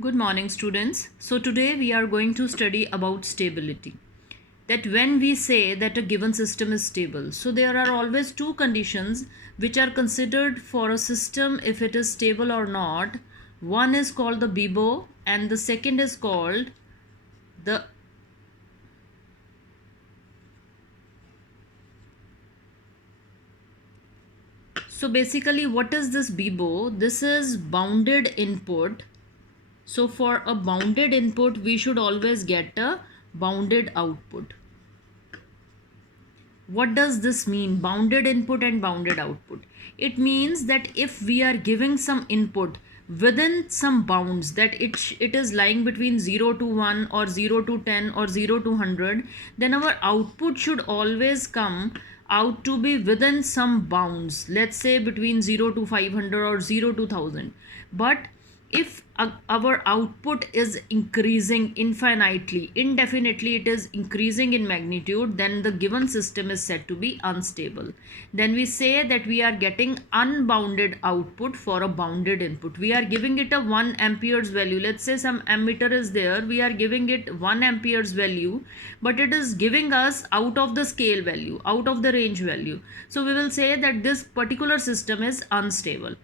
Good morning, students. So today we are going to study about stability. That when we say that a given system is stable, so there are always two conditions which are considered for a system if it is stable or not. One is called the Bibo and the second is called the so basically what is this Bibo? This is bounded input. So for a bounded input we should always get a bounded output. What does this mean? Bounded input and bounded output. It means that if we are giving some input within some bounds, that it is lying between 0 to 1 or 0 to 10 or 0 to 100, then our output should always come out to be within some bounds, let's say between 0 to 500 or 0 to 1000. But if our output is increasing indefinitely, it is increasing in magnitude, then the given system is said to be unstable. Then we say that we are getting unbounded output for a bounded input. We are giving it a 1 amperes value. Let's say some ammeter is there, we are giving it 1 amperes value, but it is giving us out of the scale value, out of the range value. So we will say that this particular system is unstable.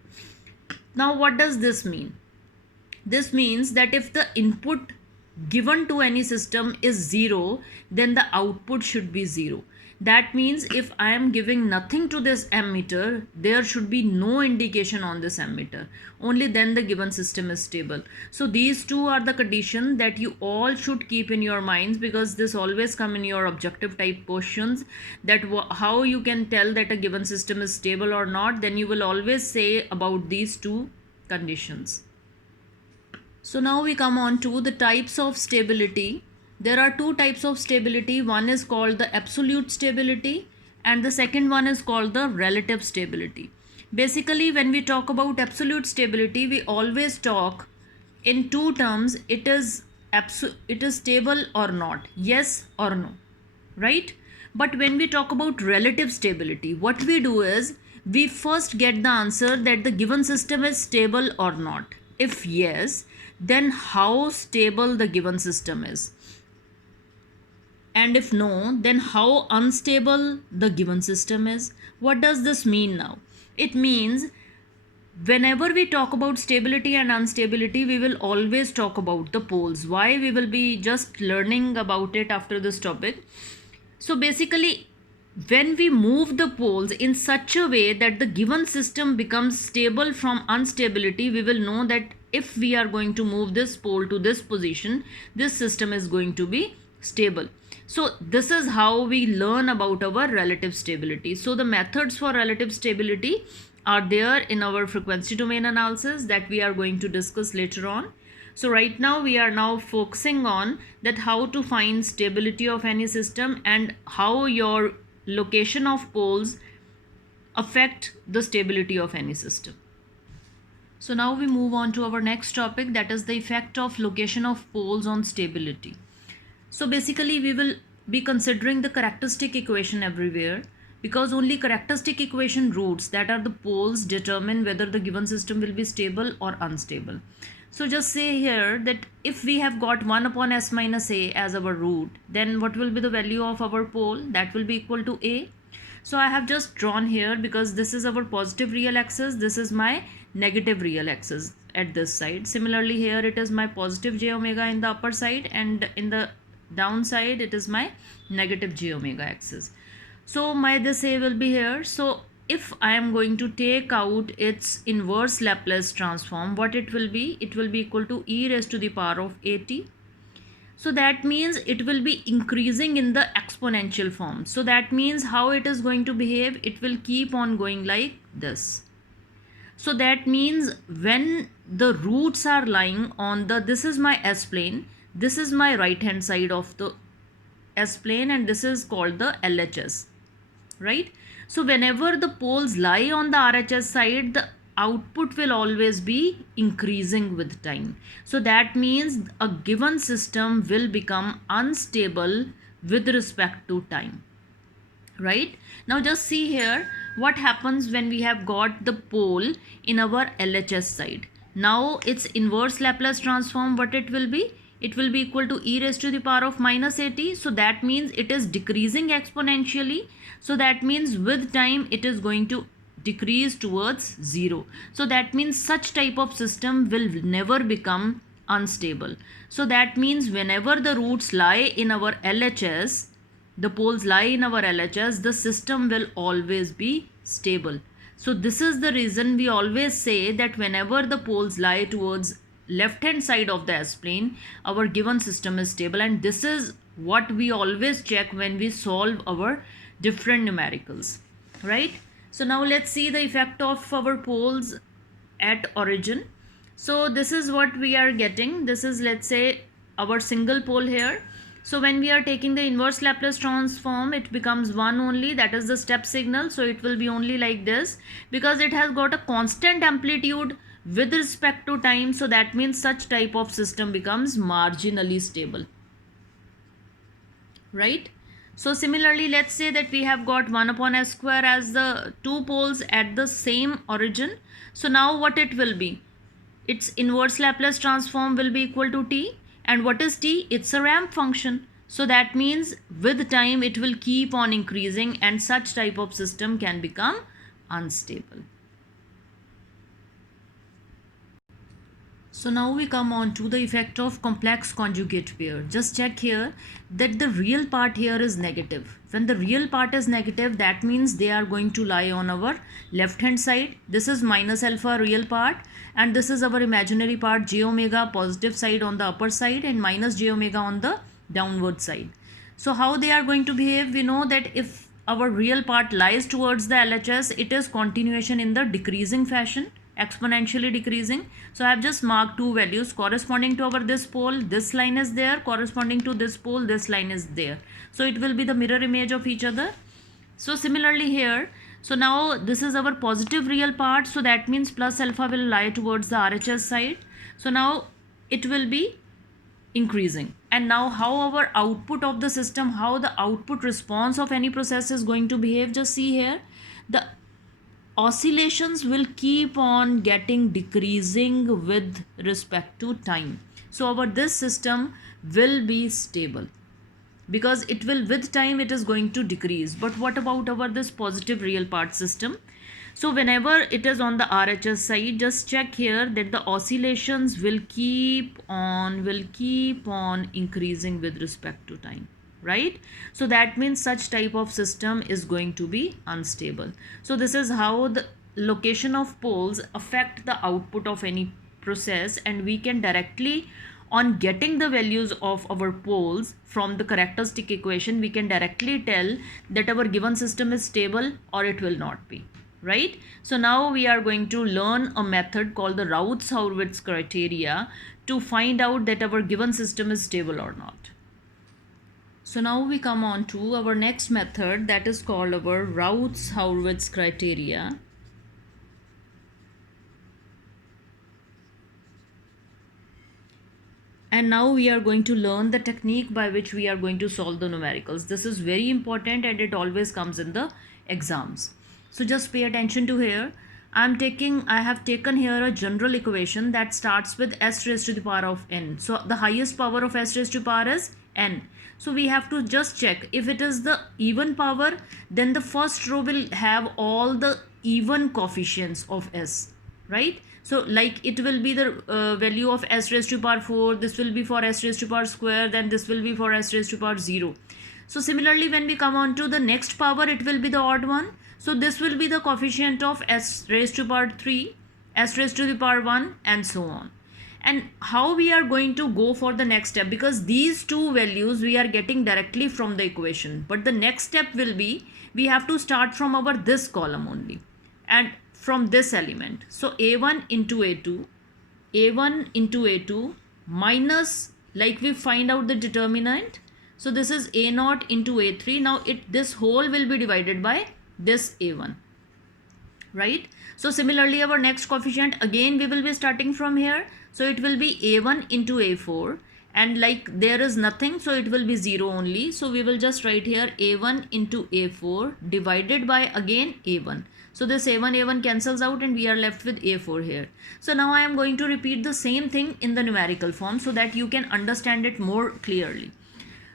Now what does this mean? This means that if the input given to any system is 0, then the output should be 0. That means if I am giving nothing to this ammeter, there should be no indication on this ammeter. Only then the given system is stable. So these two are the conditions that you all should keep in your minds, because this always come in your objective type questions, that how you can tell that a given system is stable or not. Then you will always say about these two conditions. So now we come on to the types of stability. There are two types of stability. One is called the absolute stability and the second one is called the relative stability. Basically, when we talk about absolute stability, we always talk in two terms. It is stable or not, yes or no, right? But when we talk about relative stability, what we do is we first get the answer that the given system is stable or not. If yes, then how stable the given system is, and if no, then how unstable the given system is. What does this mean now? It means whenever we talk about stability and instability, we will always talk about the poles. Why? We will be just learning about it after this topic. So basically, when we move the poles in such a way that the given system becomes stable from instability, we will know that if we are going to move this pole to this position, this system is going to be stable. So this is how we learn about our relative stability. So the methods for relative stability are there in our frequency domain analysis that we are going to discuss later on. So right now we are now focusing on that how to find stability of any system and how your location of poles affect the stability of any system. So now we move on to our next topic, that is the effect of location of poles on stability. So basically we will be considering the characteristic equation everywhere, because only characteristic equation roots, that are the poles, determine whether the given system will be stable or unstable. So just say here that if we have got 1 upon s minus a as our root, then what will be the value of our pole? That will be equal to a. So I have just drawn here, because this is our positive real axis, this is my negative real axis at this side. Similarly here it is my positive j omega in the upper side, and in the downside it is my negative j omega axis. So my this a will be here. So if I am going to take out its inverse Laplace transform, what it will be? It will be equal to e raised to the power of at. So that means it will be increasing in the exponential form. So that means how it is going to behave? It will keep on going like this. So that means when the roots are lying on the, this is my S plane, this is my right hand side of the S plane, and this is called the LHS, right? So whenever the poles lie on the RHS side, the output will always be increasing with time. So that means a given system will become unstable with respect to time, right? Now just see here what happens when we have got the pole in our LHS side. Now its inverse Laplace transform, what it will be? It will be equal to e raised to the power of minus at. So that means it is decreasing exponentially. So that means with time it is going to decrease towards 0. So that means such type of system will never become unstable. So that means whenever the roots lie in our LHS, the poles lie in our LHS, the system will always be stable. So this is the reason we always say that whenever the poles lie towards left hand side of the S-plane, our given system is stable, and this is what we always check when we solve our different numericals, right? So now let's see the effect of our poles at origin. So this is what we are getting. This is, let's say, our single pole here. So when we are taking the inverse Laplace transform, it becomes 1 only, that is the step signal. So it will be only like this because it has got a constant amplitude with respect to time. So that means such type of system becomes marginally stable, right? So similarly, let's say that we have got 1 upon s square as the two poles at the same origin. So now what it will be? Its inverse Laplace transform will be equal to t. And what is t? It's a ramp function. So that means with time it will keep on increasing, and such type of system can become unstable. So now we come on to the effect of complex conjugate pair. Just check here that the real part here is negative. When the real part is negative, that means they are going to lie on our left hand side. This is minus alpha real part, and this is our imaginary part j omega positive side on the upper side and minus j omega on the downward side. So how they are going to behave? We know that if our real part lies towards the LHS, it is continuation in the decreasing fashion, exponentially decreasing. So I have just marked two values corresponding to our this pole. This line is there, corresponding to this pole, this line is there. So it will be the mirror image of each other. So similarly here, so now this is our positive real part. So that means plus alpha will lie towards the RHS side. So now it will be increasing. And now how our output of the system, how the output response of any process is going to behave, just see here. The oscillations will keep on getting decreasing with respect to time. So our this system will be stable because it will with time it is going to decrease. But what about our this positive real part system? So whenever it is on the RHS side, just check here that the oscillations will keep on increasing with respect to time, right? So that means such type of system is going to be unstable. So this is how the location of poles affect the output of any process, and we can directly, on getting the values of our poles from the characteristic equation, we can directly tell that our given system is stable or it will not be, right? So now we are going to learn a method called the Raoult-Hurwitz criteria to find out that our given system is stable or not. So now we come on to our next method, that is called our Raoult-Hurwitz criteria. And now we are going to learn the technique by which we are going to solve the numericals. This is very important and it always comes in the exams. So just pay attention to here. I have taken here a general equation that starts with s raised to the power of n. So the highest power of s raised to the power is n. So we have to just check if it is the even power, then the first row will have all the even coefficients of s, right? So like it will be the value of s raised to power 4, this will be for s raised to power square, then this will be for s raised to power 0. So similarly when we come on to the next power, it will be the odd one. So this will be the coefficient of s raised to power 3, s raised to the power 1, and so on. And how we are going to go for the next step, because these two values we are getting directly from the equation, but the next step will be we have to start from our this column only and from this element. So a1 into a2 minus, like we find out the determinant. So this is a0 into a3. Now this whole will be divided by this a1, right? So similarly our next coefficient, again we will be starting from here. So it will be a1 into a4, and like there is nothing, so it will be 0 only. So we will just write here a1 into a4 divided by again a1. So this a1 cancels out and we are left with a4 here. So now I am going to repeat the same thing in the numerical form so that you can understand it more clearly.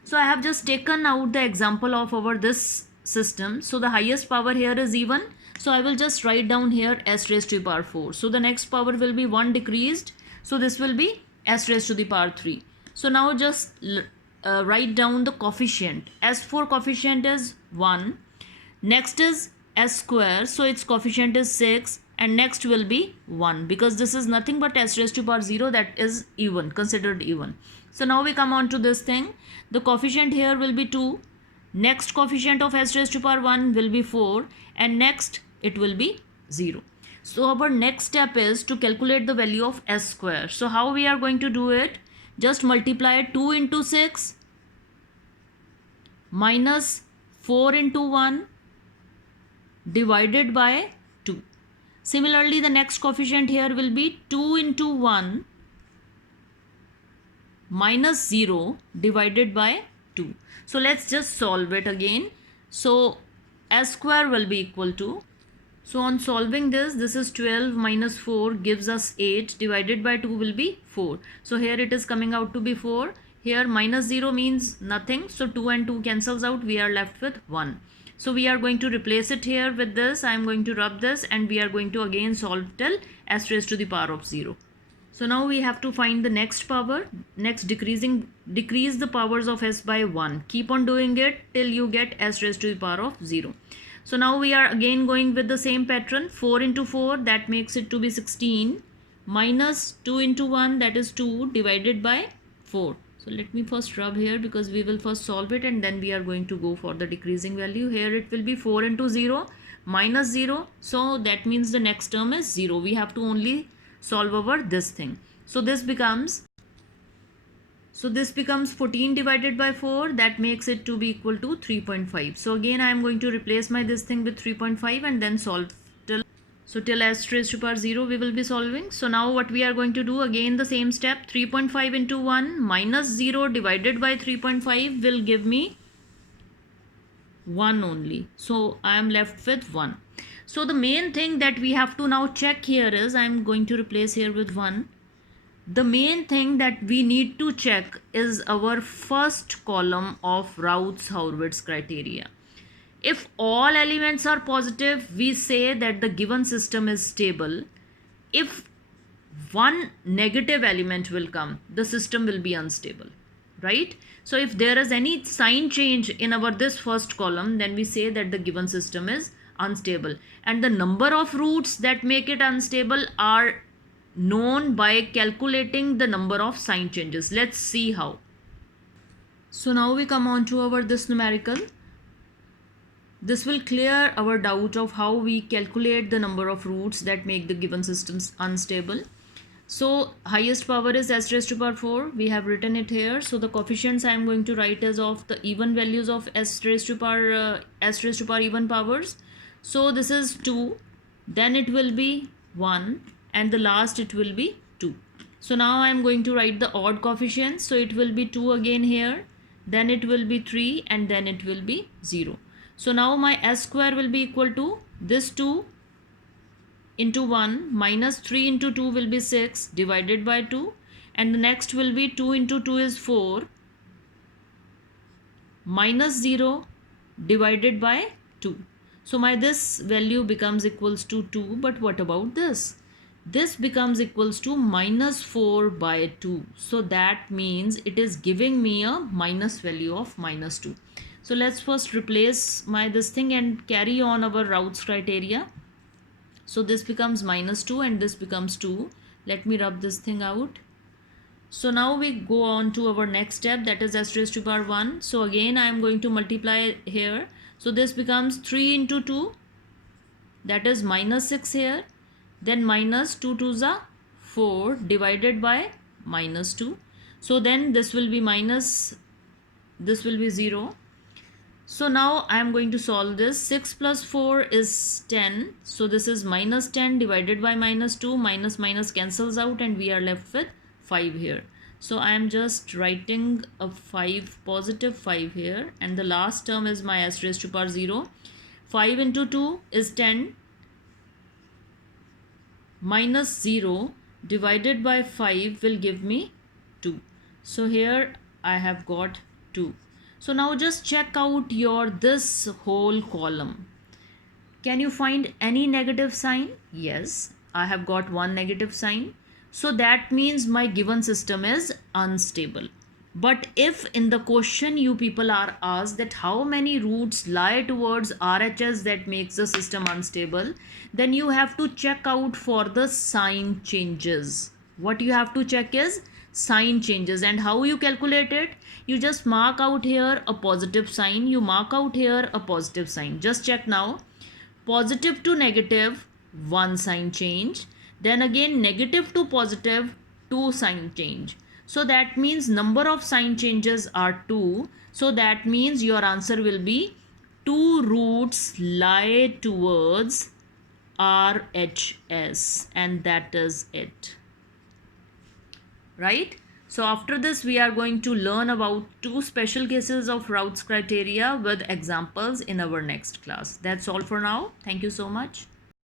So I have just taken out the example of our this system. So the highest power here is even. So I will just write down here s raised to the power 4. So the next power will be 1 decreased. So this will be s raised to the power 3. So now just write down the coefficient. S4 coefficient is 1. Next is s square. So its coefficient is 6. And next will be 1 because this is nothing but s raised to power 0, that is even, considered even. So now we come on to this thing. The coefficient here will be 2. Next coefficient of s raised to power 1 will be 4. And next it will be 0. So our next step is to calculate the value of s square. So how we are going to do it? Just multiply 2 into 6 minus 4 into 1 divided by 2. Similarly, the next coefficient here will be 2 into 1 minus 0 divided by 2. So let's just solve it again. So s square will be equal to, so on solving this is 12 minus 4 gives us 8 divided by 2 will be 4. So here it is coming out to be 4. Here minus 0 means nothing. So 2 and 2 cancels out. We are left with 1. So we are going to replace it here with this. I am going to rub this and we are going to again solve till s raised to the power of 0. So now we have to find the next power. Next decrease the powers of s by 1. Keep on doing it till you get s raised to the power of 0. So now we are again going with the same pattern. 4 into 4, that makes it to be 16, minus 2 into 1, that is 2 divided by 4. So let me first rub here because we will first solve it and then we are going to go for the decreasing value. Here it will be 4 into 0 minus 0. So that means the next term is 0. We have to only solve over this thing. So this becomes 14 divided by 4, that makes it to be equal to 3.5. So again I am going to replace my this thing with 3.5 and then solve till s raised to power 0 we will be solving. So now what we are going to do, again the same step, 3.5 into 1 minus 0 divided by 3.5 will give me 1 only. So I am left with 1. So the main thing that we have to now check here is, I am going to replace here with 1. The main thing that we need to check is our first column of Routh-Hurwitz criteria. If all elements are positive, we say that the given system is stable. If one negative element will come, the system will be unstable, right? So if there is any sign change in our this first column, then we say that the given system is unstable. And the number of roots that make it unstable are known by calculating the number of sign changes. Let's see how. So now we come on to our this numerical. This will clear our doubt of how we calculate the number of roots that make the given systems unstable. So highest power is s raised to power 4. We have written it here. So the coefficients I am going to write as of the even values of s raised to power even powers. So this is 2. Then it will be 1. And the last it will be 2. So now I am going to write the odd coefficients. So it will be 2 again here, then it will be 3 and then it will be 0. So now my s square will be equal to this 2 into 1 minus 3 into 2 will be 6 divided by 2, and the next will be 2 into 2 is 4 minus 0 divided by 2. So my this value becomes equals to 2, but what about this? This becomes equals to minus 4 by 2. So that means it is giving me a minus value of minus 2. So let's first replace my this thing and carry on our Routh's criteria. So this becomes minus 2 and this becomes 2. Let me rub this thing out. So now we go on to our next step, that is s raised to power 1. So again I am going to multiply here. So this becomes 3 into 2, that is minus 6 here. Then minus 2 2s are 4 divided by minus 2. So then this will be minus, this will be 0. So now I am going to solve this. 6 plus 4 is 10. So this is minus 10 divided by minus 2. Minus minus cancels out and we are left with 5 here. So I am just writing a 5, positive 5 here, and the last term is my s raised to power 0. 5 into 2 is 10. minus 0 divided by 5 will give me 2. So here I have got 2. So now just check out your this whole column. Can you find any negative sign? Yes, I have got one negative sign. So that means my given system is unstable. But if in the question you people are asked that how many roots lie towards RHS that makes the system unstable, then you have to check out for the sign changes. What you have to check is sign changes. And how you calculate it? You just mark out here a positive sign, you mark out here a positive sign. Just check now. Positive to negative, one sign change. Then again negative to positive, two sign change. So that means number of sign changes are 2. So that means your answer will be 2 roots lie towards RHS, and that is it. Right? So after this we are going to learn about 2 special cases of Raoult's criteria with examples in our next class. That's all for now. Thank you so much.